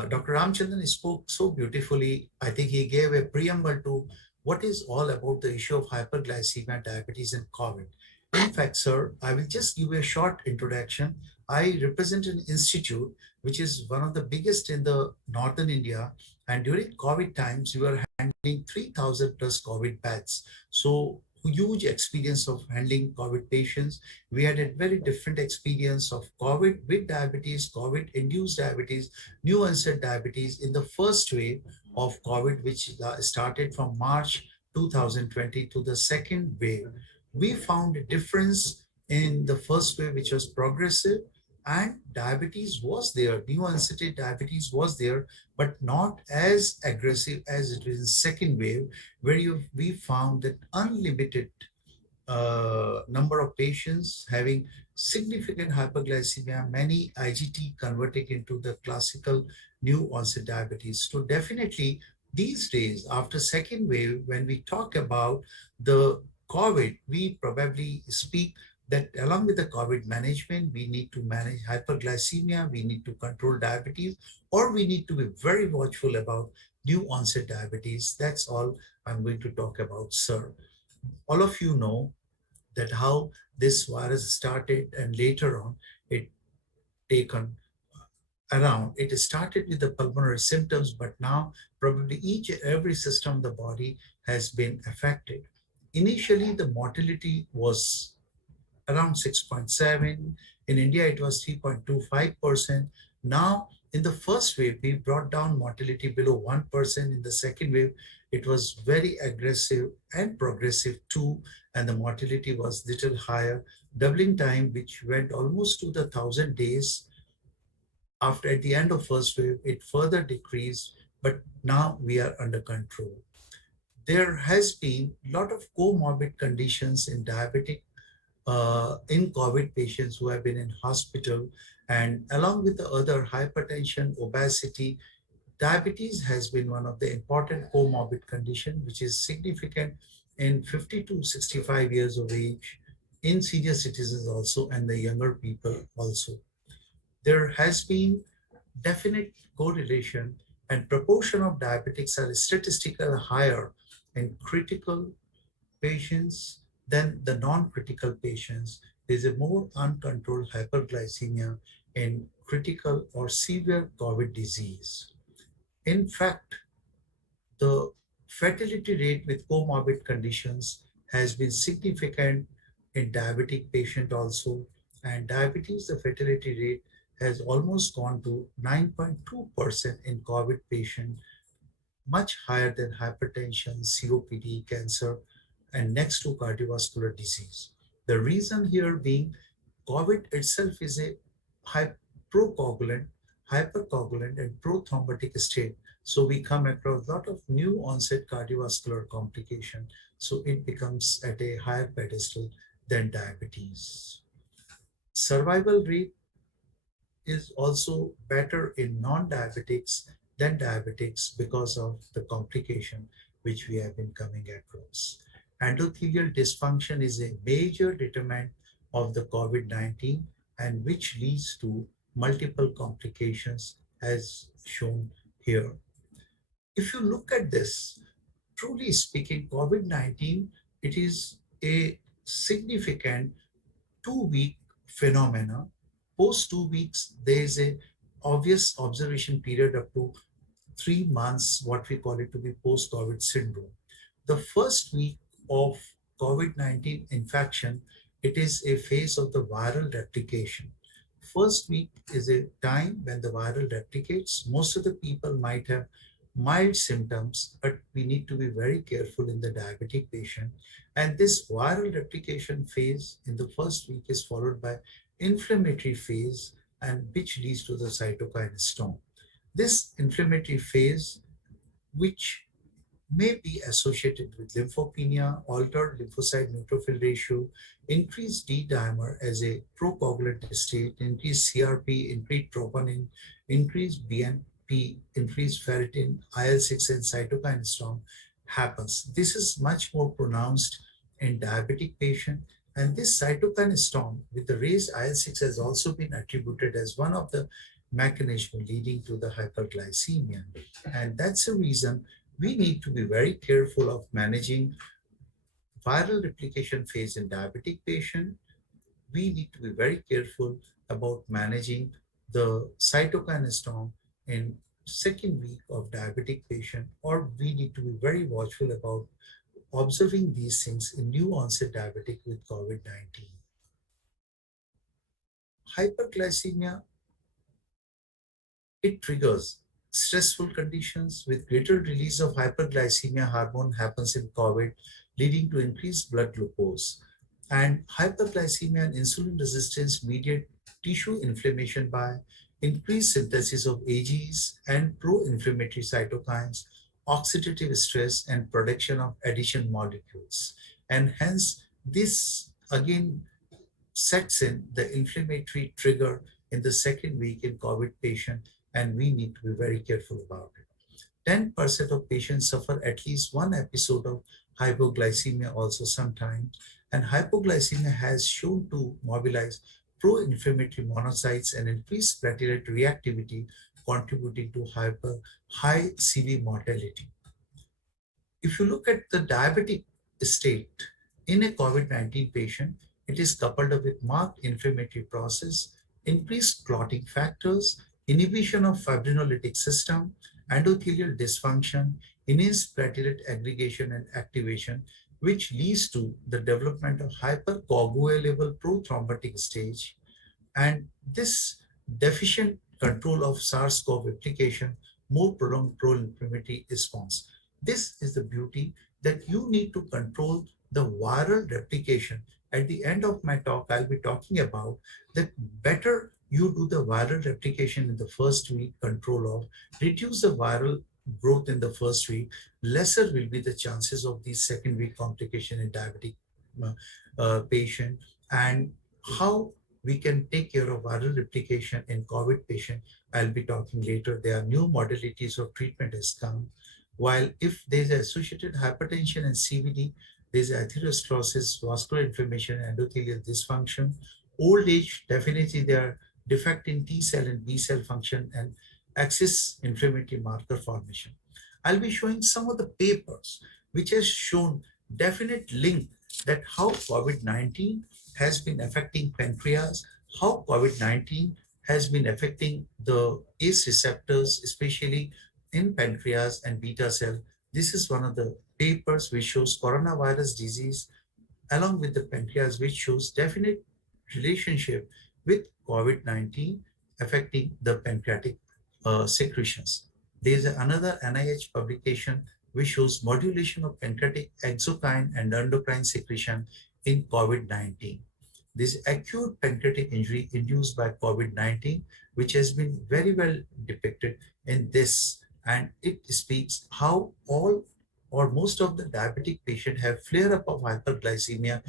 Dr. Ramchandran spoke so beautifully. I think he gave a preamble to what is all about the issue of hyperglycemia, diabetes, and COVID. In fact, sir, I will just give you a short introduction. I represent an institute which is one of the biggest in the northern India, and during COVID times, we were handling 3,000 plus COVID beds. So huge experience of handling COVID patients. We had a very different experience of COVID with diabetes, COVID-induced diabetes, new onset diabetes in the first wave of COVID, which started from March 2020 to the second wave. We found a difference in the first wave, which was progressive, and diabetes was there, new onset diabetes was there, but not as aggressive as it was in second wave, where we found that unlimited number of patients having significant hyperglycemia, many IGT converting into the classical new onset diabetes. So definitely these days, after second wave, when we talk about the COVID, we probably speak that along with the COVID management, we need to manage hyperglycemia, we need to control diabetes, or we need to be very watchful about new onset diabetes. That's all I'm going to talk about, sir. All of you know that how this virus started, and later on it taken around. It started with the pulmonary symptoms, but now probably each and every system of the body has been affected. Initially, the mortality was around 6.7. In India, it was 3.25%. Now, in the first wave, we brought down mortality below 1%. In the second wave, it was very aggressive and progressive too, and the mortality was little higher. Doubling time, which went almost to the 1,000 days. After at the end of first wave, it further decreased, but now we are under control. There has been a lot of comorbid conditions in diabetic in COVID patients who have been in hospital, and along with the other hypertension, obesity, diabetes has been one of the important comorbid condition, which is significant in 50 to 65 years of age, in senior citizens also, and the younger people also. There has been definite correlation, and proportion of diabetics are statistically higher in critical patients than the non-critical patients. There's a more uncontrolled hyperglycemia in critical or severe COVID disease. In fact, the fatality rate with comorbid conditions has been significant in diabetic patient also, and diabetes, the fatality rate has almost gone to 9.2% in COVID patient, much higher than hypertension, COPD, cancer, and next to cardiovascular disease. The reason here being COVID itself is a procoagulant, hypercoagulant, and prothrombotic state. So we come across a lot of new onset cardiovascular complication. So it becomes at a higher pedestal than diabetes. Survival rate is also better in non-diabetics than diabetics because of the complication which we have been coming across. Endothelial dysfunction is a major determinant of the COVID-19, and which leads to multiple complications as shown here. If you look at this, truly speaking, COVID-19, it is a significant 2-week phenomena. Post 2 weeks, there is a obvious observation period up to 3 months, what we call it to be post-COVID syndrome. The first week of COVID-19 infection, it is a phase of the viral replication. First week is a time when the viral replicates. Most of the people might have mild symptoms, but we need to be very careful in the diabetic patient. And this viral replication phase in the first week is followed by inflammatory phase, and which leads to the cytokine storm. This inflammatory phase, which may be associated with lymphopenia, altered lymphocyte neutrophil ratio, increased D dimer as a procoagulant state, increased CRP, increased troponin, increased BNP, increased ferritin, IL-6 and cytokine storm happens. This is much more pronounced in diabetic patient, and this cytokine storm with the raised IL-6 has also been attributed as one of the mechanism leading to the hyperglycemia. And that's the reason we need to be very careful of managing viral replication phase in diabetic patient. We need to be very careful about managing the cytokine storm in second week of diabetic patient, or we need to be very watchful about observing these things in new onset diabetic with COVID-19. Hyperglycemia, it triggers stressful conditions with greater release of hyperglycemia hormone happens in COVID, leading to increased blood glucose. And hyperglycemia and insulin resistance mediate tissue inflammation by increased synthesis of AGEs and pro-inflammatory cytokines, oxidative stress, and production of addition molecules. And hence, this again sets in the inflammatory trigger in the second week in COVID patient, and we need to be very careful about it. 10% of patients suffer at least one episode of hypoglycemia also sometimes, and hypoglycemia has shown to mobilize pro-inflammatory monocytes and increase platelet reactivity, contributing to high CV mortality. If you look at the diabetic state in a COVID-19 patient, it is coupled up with marked inflammatory process, increased clotting factors, inhibition of fibrinolytic system, endothelial dysfunction, enhanced platelet aggregation and activation, which leads to the development of hypercoagulable prothrombotic stage. And this deficient control of SARS-CoV application, more prolonged pro-inflammatory response. This is the beauty that you need to control the viral replication. At the end of my talk, I'll be talking about that better you do the viral replication in the first week, control of, reduce the viral growth in the first week, lesser will be the chances of these second week complication in diabetic patient, and how we can take care of viral replication in COVID patient. I'll be talking later. There are new modalities of treatment has come. While if there's associated hypertension and CVD, there's atherosclerosis, vascular inflammation, endothelial dysfunction. Old age, definitely there are defect in T cell and B cell function and axis inflammatory marker formation. I'll be showing some of the papers which has shown definite link that how COVID-19 has been affecting pancreas, how COVID-19 has been affecting the ACE receptors, especially in pancreas and beta cell. This is one of the papers which shows coronavirus disease along with the pancreas, which shows definite relationship with COVID-19 affecting the pancreatic secretions. There is another NIH publication which shows modulation of pancreatic exocrine and endocrine secretion in COVID-19. This acute pancreatic injury induced by COVID-19, which has been very well depicted in this, and it speaks how all or most of the diabetic patients have flare up of hyperglycemia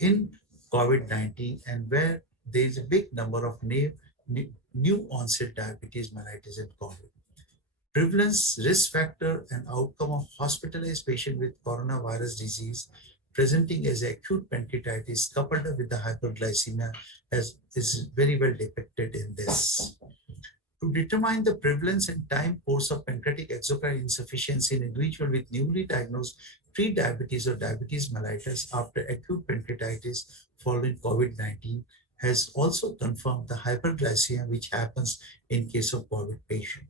in COVID-19, and where there is a big number of new onset diabetes mellitus in COVID. Prevalence, risk factor, and outcome of hospitalized patient with coronavirus disease presenting as acute pancreatitis coupled with the hyperglycemia is very well depicted in this. To determine the prevalence and time course of pancreatic exocrine insufficiency in individual with newly diagnosed pre-diabetes or diabetes mellitus after acute pancreatitis following COVID-19 has also confirmed the hyperglycemia which happens in case of COVID patient.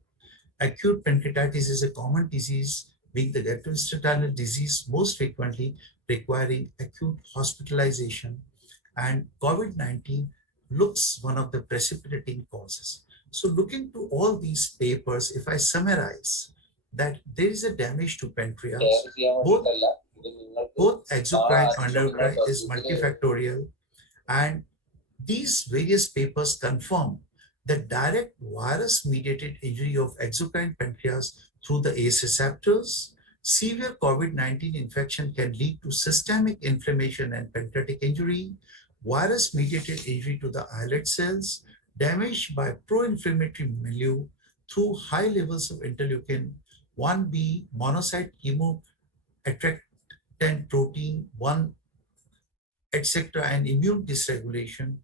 Acute pancreatitis is a common disease, being the gastrointestinal disease most frequently requiring acute hospitalization, and COVID-19 looks one of the precipitating causes. So looking to all these papers, if I summarize that there is a damage to pancreas, both exocrine and endocrine is multifactorial, and these various papers confirm the direct virus-mediated injury of exocrine pancreas through the ACE receptors. Severe COVID-19 infection can lead to systemic inflammation and pancreatic injury, virus-mediated injury to the islet cells, damage by pro-inflammatory milieu through high levels of interleukin 1B, monocyte chemoattractant protein 1, etc., and immune dysregulation,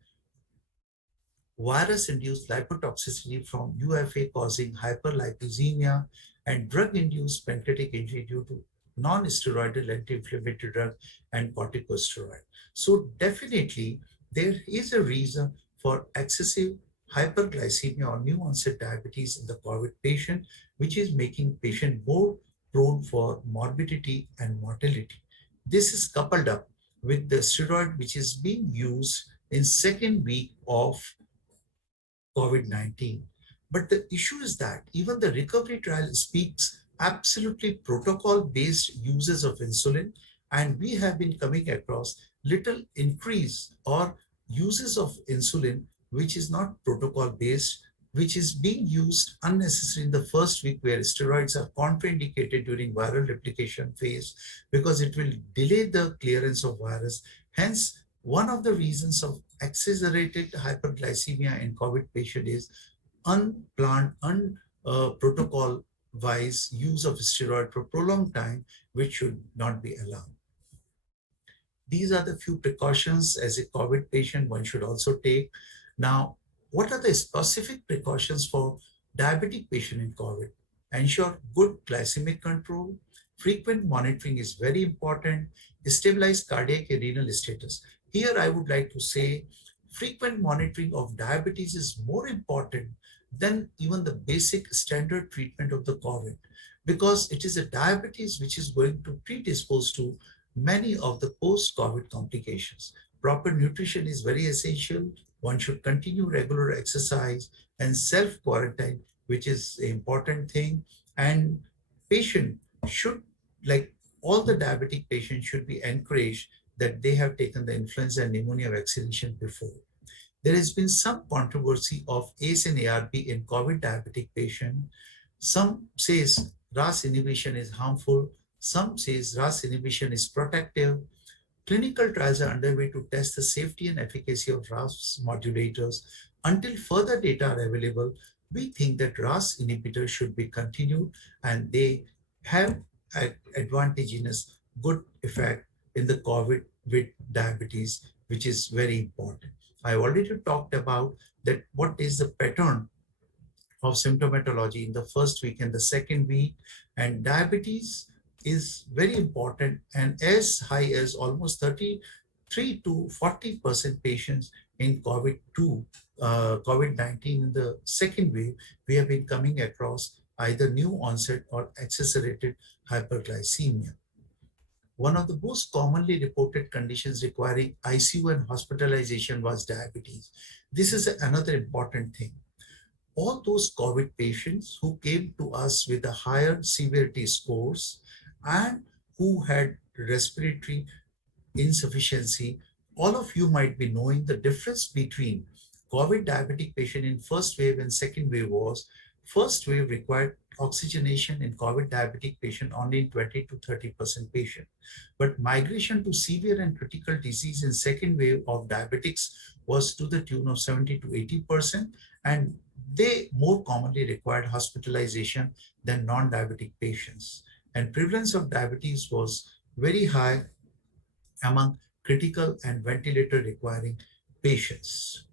virus-induced lipotoxicity from UFA causing hyperlipidemia, and drug-induced pancreatic injury due to non-steroidal anti-inflammatory drug and corticosteroid. So definitely there is a reason for excessive hyperglycemia or new onset diabetes in the COVID patient, which is making patient more prone for morbidity and mortality. This is coupled up with the steroid which is being used in second week of COVID-19. But the issue is that even the recovery trial speaks absolutely protocol-based uses of insulin, and we have been coming across little increase or uses of insulin which is not protocol-based, which is being used unnecessarily in the first week where steroids are contraindicated during viral replication phase because it will delay the clearance of virus. Hence, one of the reasons of accelerated hyperglycemia in COVID patient is unplanned, protocol wise use of steroid for prolonged time, which should not be allowed. These are the few precautions as a COVID patient one should also take. Now, what are the specific precautions for diabetic patient in COVID? Ensure good glycemic control. Frequent monitoring is very important. Stabilize cardiac and renal status. Here, I would like to say frequent monitoring of diabetes is more important than even the basic standard treatment of the COVID because it is a diabetes which is going to predispose to many of the post-COVID complications. Proper nutrition is very essential. One should continue regular exercise and self-quarantine, which is an important thing. And patient should, like all the diabetic patients should be encouraged that they have taken the influenza and pneumonia vaccination before. There has been some controversy of ACE and ARB in COVID diabetic patient. Some says RAS inhibition is harmful. Some says RAS inhibition is protective. Clinical trials are underway to test the safety and efficacy of RAS modulators. Until further data are available, we think that RAS inhibitors should be continued and they have an advantageous good effect in the COVID with diabetes, which is very important. I already talked about that what is the pattern of symptomatology in the first week and the second week, and diabetes is very important and as high as almost 33 to 40% patients in COVID-2, COVID-19 in the second wave, we have been coming across either new onset or accelerated hyperglycemia. One of the most commonly reported conditions requiring ICU and hospitalization was diabetes. This is another important thing. All those COVID patients who came to us with a higher severity scores and who had respiratory insufficiency, all of you might be knowing the difference between COVID diabetic patient in first wave and second wave was first wave required oxygenation in COVID diabetic patient only in 20 to 30% patient. But migration to severe and critical disease in second wave of diabetics was to the tune of 70 to 80%, and they more commonly required hospitalization than non-diabetic patients. And prevalence of diabetes was very high among critical and ventilator requiring patients.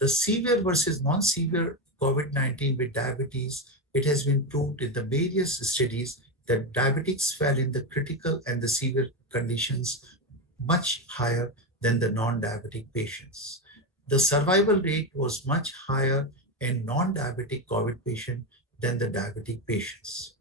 The severe versus non-severe COVID-19 with diabetes, it has been proved in the various studies that diabetics fell in the critical and the severe conditions much higher than the non-diabetic patients. The survival rate was much higher in non-diabetic COVID patient than the diabetic patients.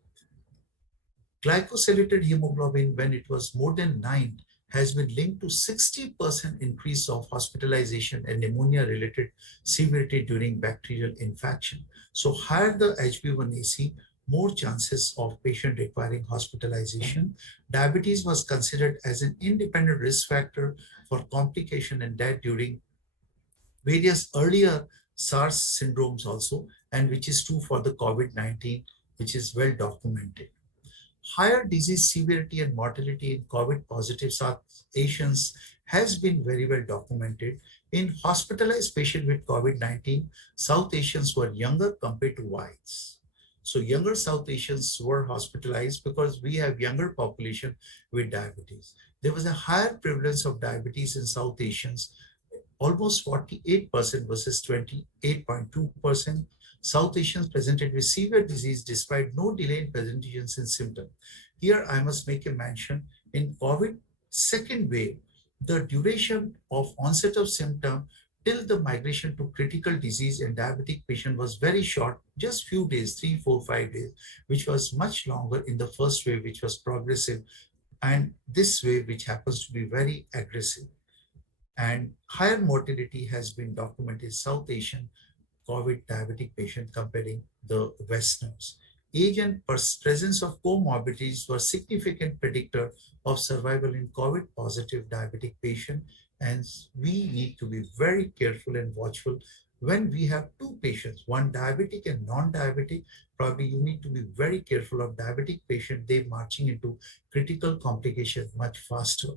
Glycosylated hemoglobin, when it was more than 9, has been linked to 60% increase of hospitalization and pneumonia-related severity during bacterial infection. So higher the HbA1c, more chances of patient requiring hospitalization. Diabetes was considered as an independent risk factor for complication and death during various earlier SARS syndromes also, and which is true for the COVID-19, which is well documented. Higher disease severity and mortality in COVID positive South Asians has been very well documented. In hospitalized patients with COVID-19, South Asians were younger compared to whites. So younger South Asians were hospitalized because we have younger population with diabetes. There was a higher prevalence of diabetes in South Asians almost 48% versus 28.2%. South Asians presented with severe disease despite no delay in presentations and symptoms. Here, I must make a mention in COVID second wave, the duration of onset of symptom till the migration to critical disease in diabetic patient was very short, just few days, 3, 4, 5 days, which was much longer in the first wave, which was progressive, and this wave, which happens to be very aggressive. And higher mortality has been documented in South Asian COVID diabetic patient comparing the Westerners. Age and presence of comorbidities were significant predictor of survival in COVID positive diabetic patient. And we need to be very careful and watchful when we have two patients, one diabetic and non-diabetic. Probably you need to be very careful of diabetic patient. They marching into critical complication much faster.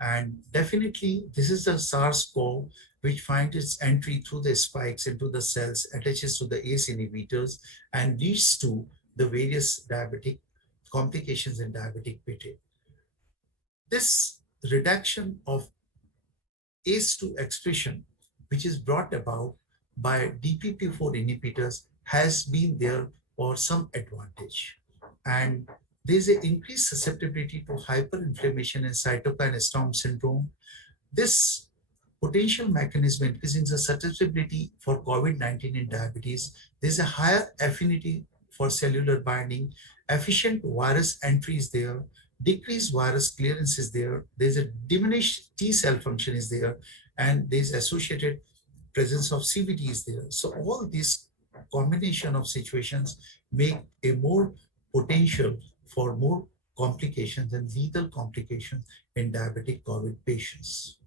And definitely, this is the SARS-CoV, which finds its entry through the spikes into the cells, attaches to the ACE inhibitors, and leads to the various diabetic complications in diabetic pit. This reduction of ACE2 expression, which is brought about by DPP4 inhibitors, has been there for some advantage. And there's an increased susceptibility to hyperinflammation and cytokine storm syndrome. This potential mechanism increasing the susceptibility for COVID-19 in diabetes. There's a higher affinity for cellular binding, efficient virus entry is there, decreased virus clearance is there, there's a diminished T cell function is there, and there's associated presence of CVD is there. So all these combination of situations make a more potential for more complications and lethal complications in diabetic COVID patients.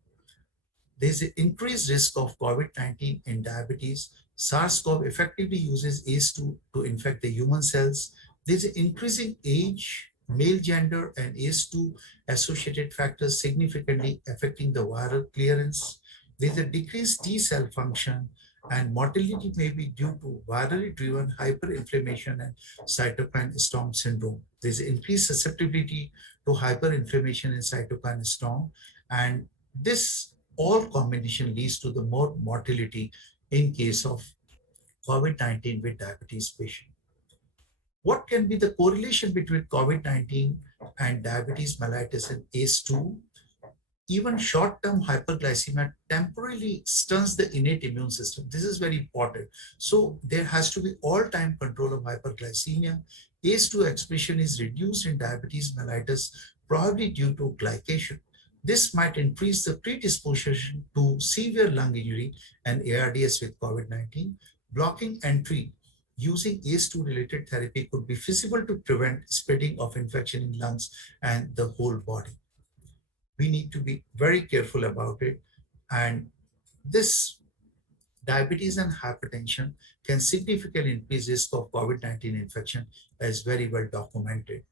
There's an increased risk of COVID-19 in diabetes. SARS-CoV effectively uses ACE2 to infect the human cells. There's an increasing age, male gender, and ACE2 associated factors significantly affecting the viral clearance. There's a decreased T cell function, and mortality may be due to virally driven hyperinflammation and cytokine storm syndrome. There's increased susceptibility to hyperinflammation and cytokine storm, and this all combination leads to the more mortality in case of COVID-19 with diabetes patient. What can be the correlation between COVID-19 and diabetes mellitus and ACE2? Even short-term hyperglycemia temporarily stuns the innate immune system. This is very important. So there has to be all-time control of hyperglycemia. ACE2 expression is reduced in diabetes mellitus, probably due to glycation. This might increase the predisposition to severe lung injury and ARDS with COVID-19. Blocking entry using ACE2 related therapy could be feasible to prevent spreading of infection in lungs and the whole body. We need to be very careful about it. And this diabetes and hypertension can significantly increase risk of COVID-19 infection, as very well documented.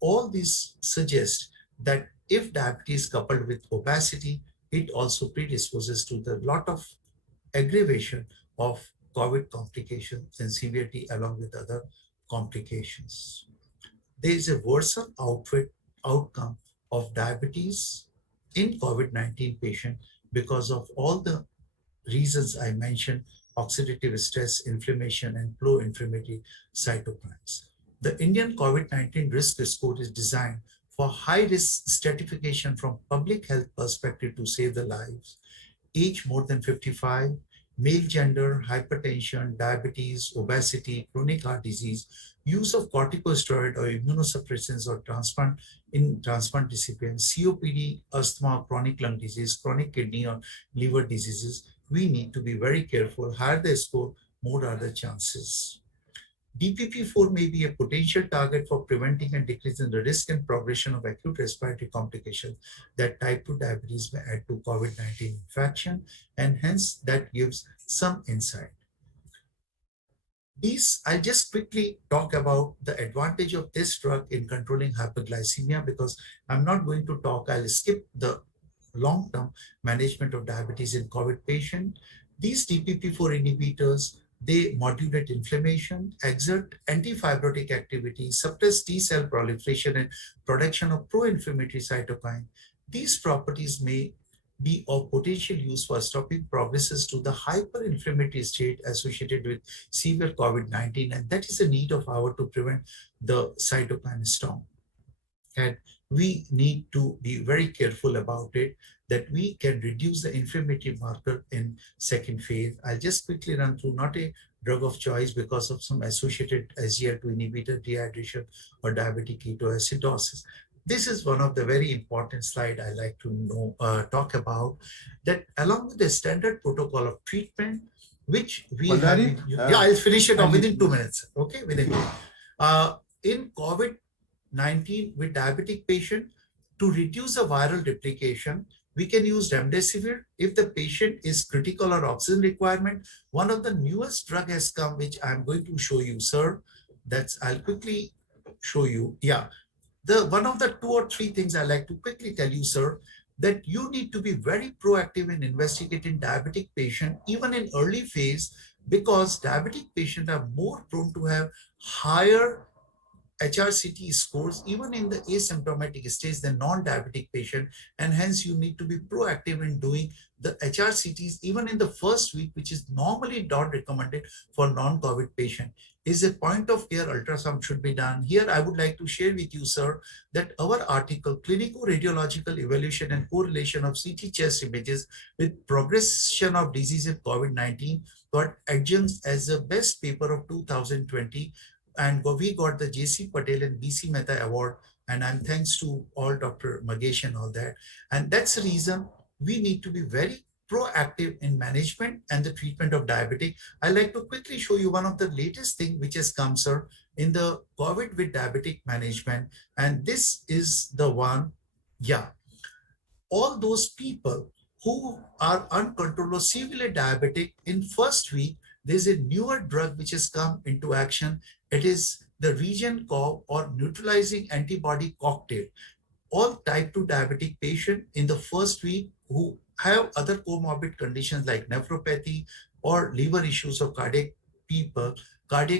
All these suggest that if diabetes coupled with obesity, it also predisposes to the lot of aggravation of COVID complications and severity along with other complications. There is a worsened outcome of diabetes in COVID-19 patient because of all the reasons I mentioned: oxidative stress, inflammation, and pro-inflammatory cytokines. The Indian COVID-19 risk score is designed for high-risk stratification from public health perspective to save the lives. Age more than 55, male gender, hypertension, diabetes, obesity, chronic heart disease, use of corticosteroid or immunosuppressants or transplant recipients, COPD, asthma, chronic lung disease, chronic kidney or liver diseases. We need to be very careful. Higher the score, more are the chances. DPP4 may be a potential target for preventing and decreasing the risk and progression of acute respiratory complications that type 2 diabetes may add to COVID-19 infection, and hence that gives some insight. I'll just quickly talk about the advantage of this drug in controlling hyperglycemia, because I'm not going to talk, I'll skip the long-term management of diabetes in COVID patient. These DPP4 inhibitors, they modulate inflammation, exert antifibrotic activity, suppress T cell proliferation and production of pro-inflammatory cytokine. These properties may be of potential use for stopping progresses to the hyperinflammatory state associated with severe COVID-19, and that is the need of our to prevent the cytokine storm. And we need to be very careful about it, that we can reduce the inflammatory marker in second phase. I'll just quickly run through, not a drug of choice because of some associated SGLT2 inhibitor, dehydration, or diabetic ketoacidosis. This is one of the very important slide I like to talk about, that along with the standard protocol of treatment, which we have Bhandari, been, yeah, I'll finish it off kindly. within 2 minutes. Okay, within two. In COVID-19 with diabetic patient, to reduce the viral replication, we can use remdesivir if the patient is critical or oxygen requirement. One of the newest drug has come, which I'm going to show you, sir. I'll quickly show you. Yeah, the one of the two or three things I like to quickly tell you, sir, that you need to be very proactive in investigating diabetic patient even in early phase, because diabetic patients are more prone to have higher HRCT scores even in the asymptomatic stage than non-diabetic patient, and hence you need to be proactive in doing the HRCTs even in the first week, which is normally not recommended for non-COVID patient. Is a point of care ultrasound should be done. Here I would like to share with you, sir, that our article, Clinical Radiological Evaluation and Correlation of CT chest images with progression of disease of COVID-19, got adjuncts as the best paper of 2020, and we got the JC Patel and BC Mehta award, and I'm thanks to all Dr. Magesh and all that. And that's the reason we need to be very proactive in management and the treatment of diabetic. I like to quickly show you one of the latest thing which has come, sir, in the COVID with diabetic management, and this is the one. Yeah, all those people who are uncontrolled or severely diabetic in first week, there's a newer drug which has come into action. It is the region called or neutralizing antibody cocktail. All type 2 diabetic patient in the first week who have other comorbid conditions like nephropathy or liver issues or cardiac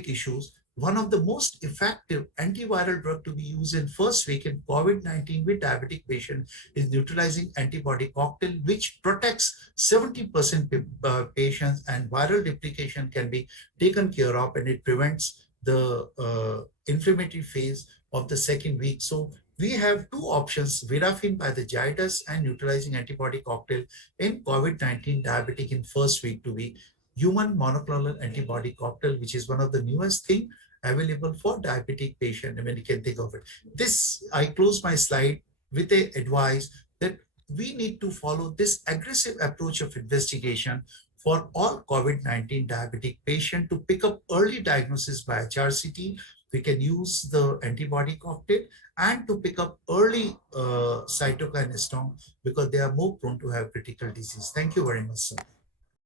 issues, one of the most effective antiviral drug to be used in first week in COVID-19 with diabetic patient is neutralizing antibody cocktail, which protects 70% patients, and viral replication can be taken care of, and it prevents the inflammatory phase of the second week. So we have two options, Virafin by the Zydus and neutralizing antibody cocktail in COVID-19 diabetic in first week to be human monoclonal antibody cocktail, which is one of the newest thing available for diabetic patient. I mean, you can think of it. This, I close my slide with a advice that we need to follow this aggressive approach of investigation for all COVID-19 diabetic patient to pick up early diagnosis by HRCT. We can use the antibody cocktail and to pick up early cytokine storm because they are more prone to have critical disease. Thank you very much, sir.